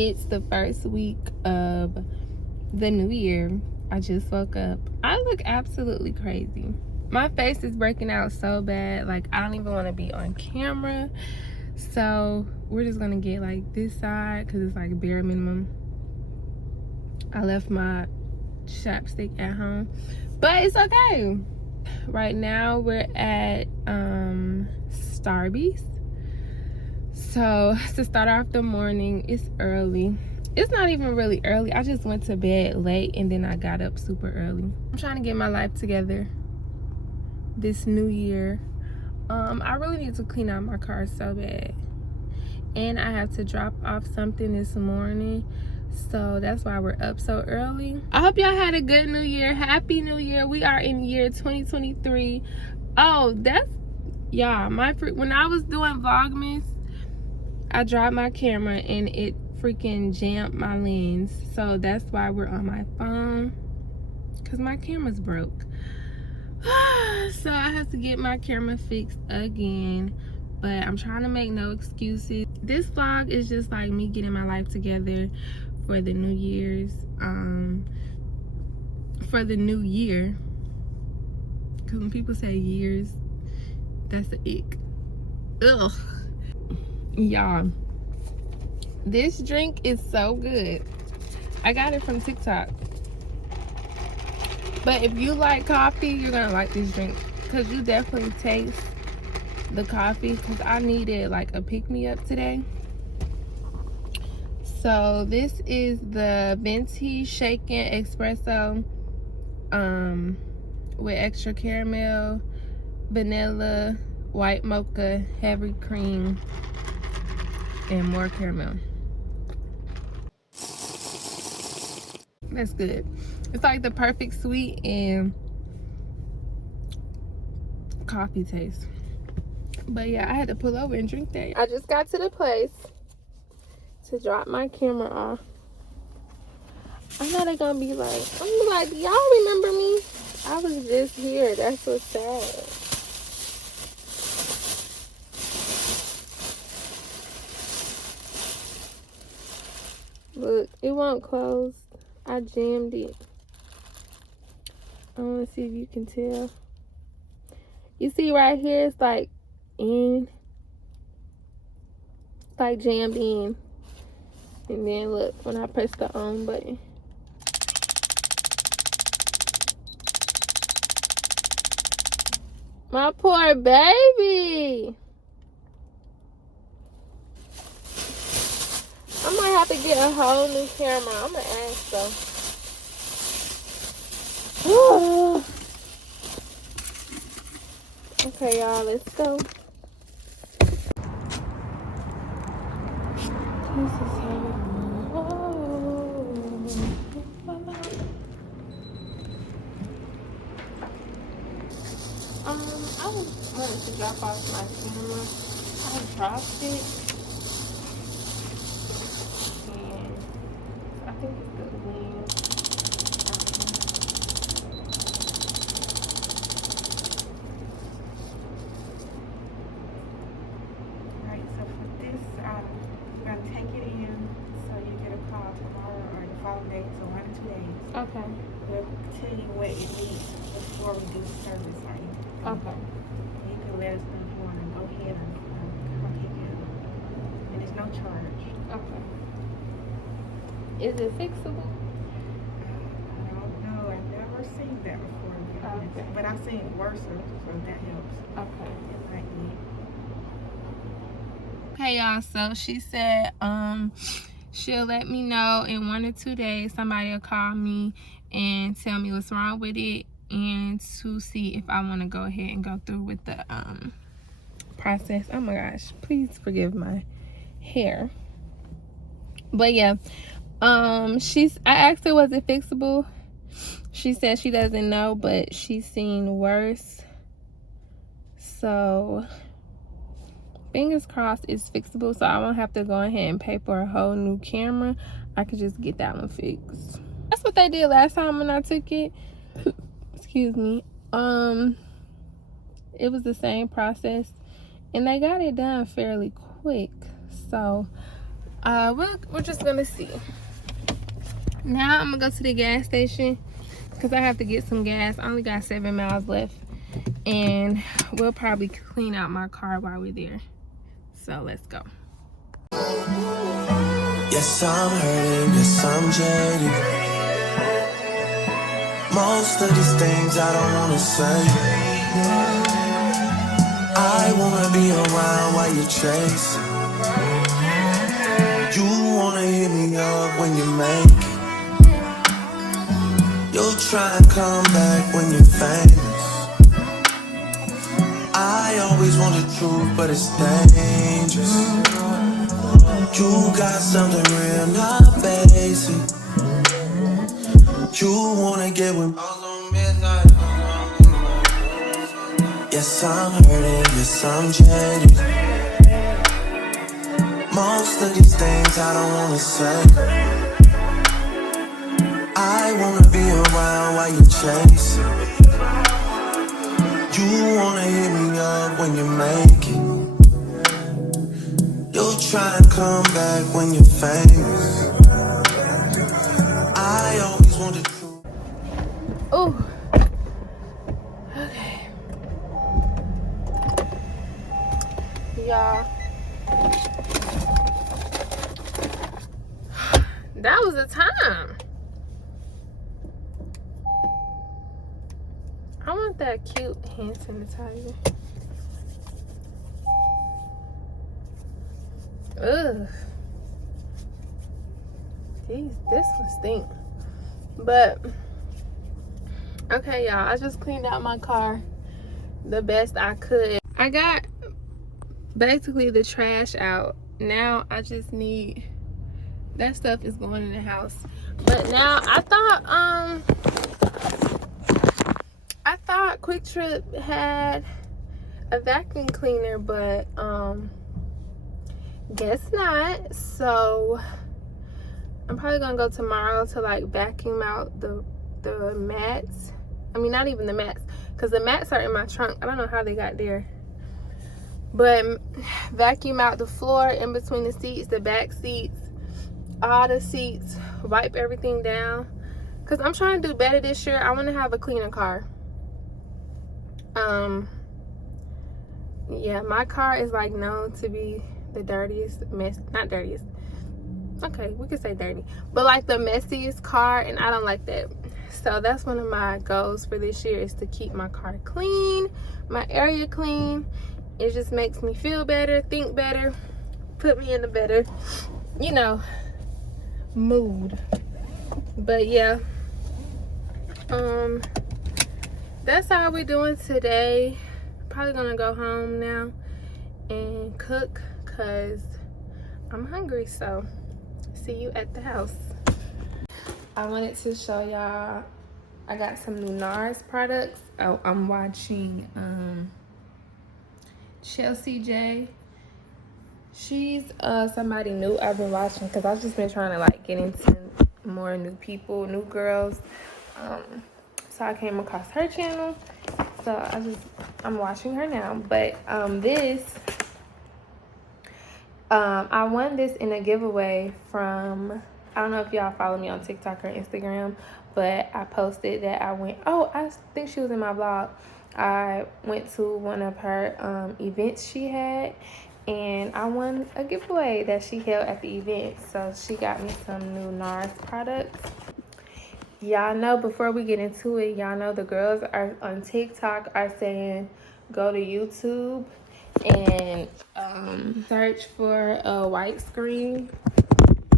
It's the first week of the new year. I just woke up. I look absolutely crazy. My face is breaking out so bad. Like, I don't even want to be on camera. So we're just gonna get like this side because it's like bare minimum. I left my chapstick at home, but it's okay. Right now we're at Starbucks. So to start off the morning, it's early. It's not even really early. I just went to bed late and then I got up super early. I'm trying to get my life together this new year. I really need to clean out my car so bad, and I have to drop off something this morning, so that's why we're up so early. I hope y'all had a good new year. Happy new year. We are in year 2023. Oh, that's y'all, when I was doing Vlogmas, I dropped my camera and it freaking jammed my lens, so that's why we're on my phone, because my camera's broke. So I have to get my camera fixed again, but I'm trying to make no excuses. This vlog is just like me getting my life together for the new year's for the new year, because when people say years, that's the ick. Ugh. Y'all, this drink is so good. I got it from TikTok. But if you like coffee, you're gonna like this drink, because you definitely taste the coffee, because I needed like a pick-me-up today. So this is the venti shaken espresso with extra caramel, vanilla, white mocha, heavy cream, and more caramel. That's good. It's like the perfect sweet and coffee taste. But yeah, I had to pull over and drink that. I just got to the place to drop my camera off. I know they're gonna be like, I'm like, y'all remember me? I was just here. That's what's sad. Look, it won't close. I jammed it. I want to see if you can tell. You see right here, it's like in. It's like jammed in. And then look, when I press the on button. My poor baby. I might have to get a whole new camera. I'm gonna ask though. Okay, y'all, let's go. This is how I was wanting to drop off my camera. I dropped it. And I think it's the lens. Right, so for this, you're going to take it in, so you get a call tomorrow or the following day, so 1 or 2 days. Okay. We'll tell you what it needs before we do the service, right? Okay. You can let us know if you want to go ahead and come pick it up. And there's no charge. Okay. Is it fixable? I don't know. I've never seen that before. Okay. But I've seen worse, so that helps. Okay. It might be. Okay, y'all. So she said she'll let me know in 1 or 2 days. Somebody will call me and tell me what's wrong with it, and to see if I want to go ahead and go through with the process. Oh my gosh, please forgive my hair. But yeah, I asked her, was it fixable? She said she doesn't know, but she's seen worse. So fingers crossed it's fixable, so I won't have to go ahead and pay for a whole new camera. I could just get that one fixed. That's what they did last time when I took it. Excuse me. It was the same process, and they got it done fairly quick. So We're just gonna see. Now I'm gonna go to the gas station because I have to get some gas. I only got 7 miles left, and we'll probably clean out my car while we're there. So let's go. Yes, I'm hurting, yes, I'm jaded. Most of these things I don't wanna say. I wanna be around while you're chasing. You wanna hit me up when you make it. You'll try and come back when you're famous. I always want the truth, but it's dangerous. You got something real, not basic. You wanna get with me. Yes, I'm hurting, yes, I'm jaded. Most of these things I don't wanna say. I wanna be around while you're chasing. You wanna hit me up when you make it. You'll try and come back when you're famous. I always want the truth. Oh, okay. Y'all, that was the time. I want that cute hand sanitizer. Ugh. Jeez, this one stink. But okay, y'all, I just cleaned out my car the best I could. I got basically the trash out. Now I just need, that stuff is going in the house. But now I thought Quick Trip had a vacuum cleaner, but guess not. So I'm probably gonna go tomorrow to like vacuum out the mats. I mean, not even the mats, because the mats are in my trunk. I don't know how they got there. But vacuum out the floor in between the seats, the back seats, all the seats, wipe everything down. Because I'm trying to do better this year. I want to have a cleaner car. Yeah, my car is like known to be the dirtiest, not dirtiest. Okay, we could say dirty, but like the messiest car, and I don't like that. So that's one of my goals for this year, is to keep my car clean, my area clean. It just makes me feel better, think better, put me in a better, you know, mood. But yeah, that's all we're doing today. Probably gonna go home now and cook because I'm hungry. So see you at the house. I wanted to show y'all, I got some new Nars products. Oh, I'm watching Chelsea J. She's somebody new I've been watching, because I've just been trying to like get into more new people, new girls. So I came across her channel, so I'm watching her now. But I won this in a giveaway from, I don't know if y'all follow me on TikTok or Instagram, but I posted that I think she was in my vlog. I went to one of her events she had, and I won a giveaway that she held at the event. So she got me some new Nars products. Y'all know, before we get into it, y'all know the girls are on TikTok are saying go to YouTube and search for a white screen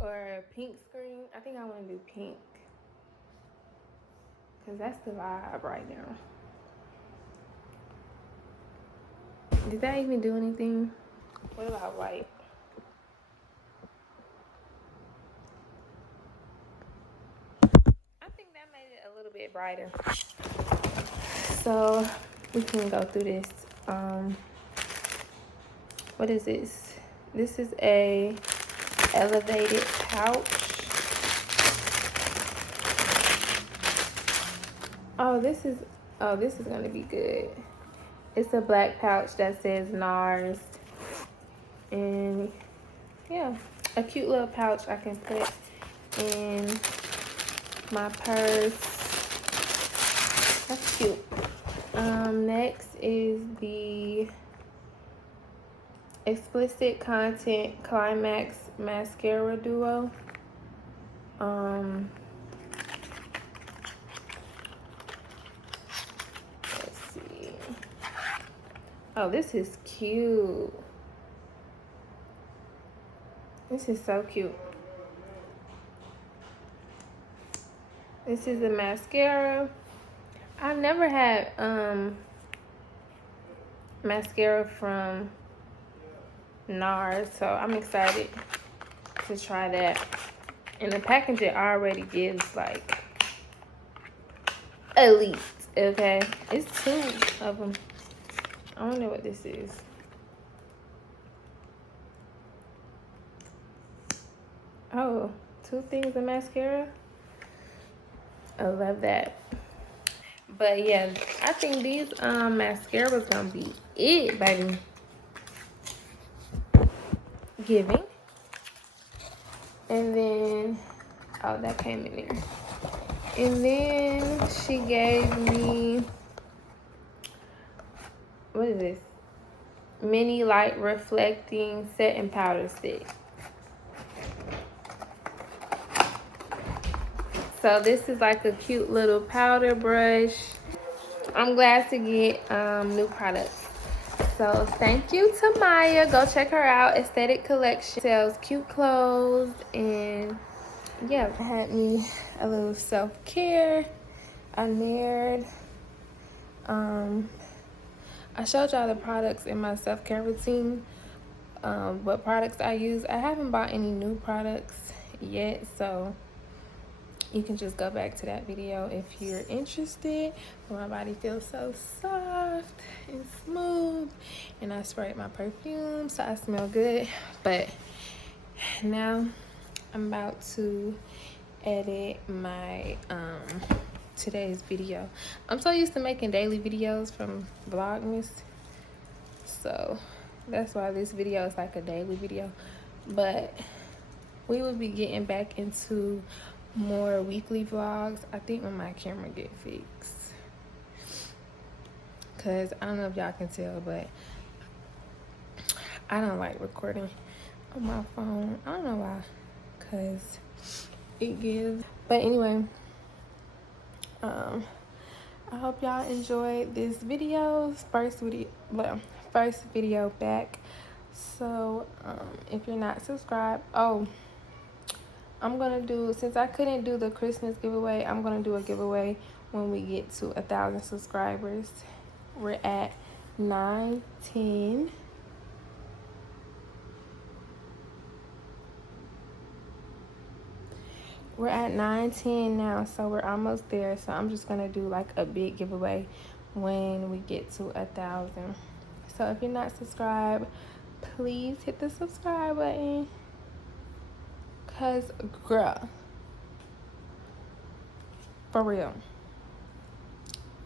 or a pink screen. I think I want to do pink, because that's the vibe right now. Did that even do anything? What about white? I think that made it a little bit brighter. So we can go through this. What is this? This is a elevated pouch. This is gonna be good. It's a black pouch that says Nars, and yeah, a cute little pouch I can put in my purse. That's cute. Next is the Explicit Content Climax Mascara Duo. Let's see. Oh, this is cute. This is so cute. This is a mascara. I've never had mascara from Nars, so I'm excited to try that. And the packaging already gives like elite. Okay, it's 2 of them. I don't know what this is. Oh, 2 things of mascara. I love that. But yeah, I think these mascaras gonna be it, baby. Giving. And then, oh, that came in there. And then she gave me, what is this? Mini light reflecting set and powder stick. So this is like a cute little powder brush. I'm glad to get new products. So thank you to Maya. Go check her out. Aesthetic Collection sells cute clothes, and yeah, had me a little self-care. I nared. I showed y'all the products in my self-care routine. What products I use. I haven't bought any new products yet, so you can just go back to that video if you're interested. My body feels so soft and smooth, and I sprayed my perfume, so I smell good. But now I'm about to edit my today's video. I'm so used to making daily videos from Vlogmas, so that's why this video is like a daily video. But we will be getting back into more weekly vlogs, I think, when my camera get fixed. Cause I don't know if y'all can tell, but I don't like recording on my phone. I don't know why, cause it gives. But anyway, I hope y'all enjoyed this video. First video back. So if you're not subscribed, I'm gonna do, since I couldn't do the Christmas giveaway, I'm gonna do a giveaway when we get to 1,000 subscribers. We're at 910. We're at 910 now, so we're almost there. So I'm just gonna do like a big giveaway when we get to 1,000. So if you're not subscribed, please hit the subscribe button. Cause girl, for real.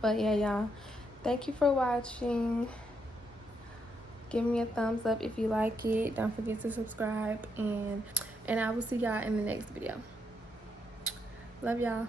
But yeah, y'all, thank you for watching. Give me a thumbs up if you like it. Don't forget to subscribe, and I will see y'all in the next video. Love y'all.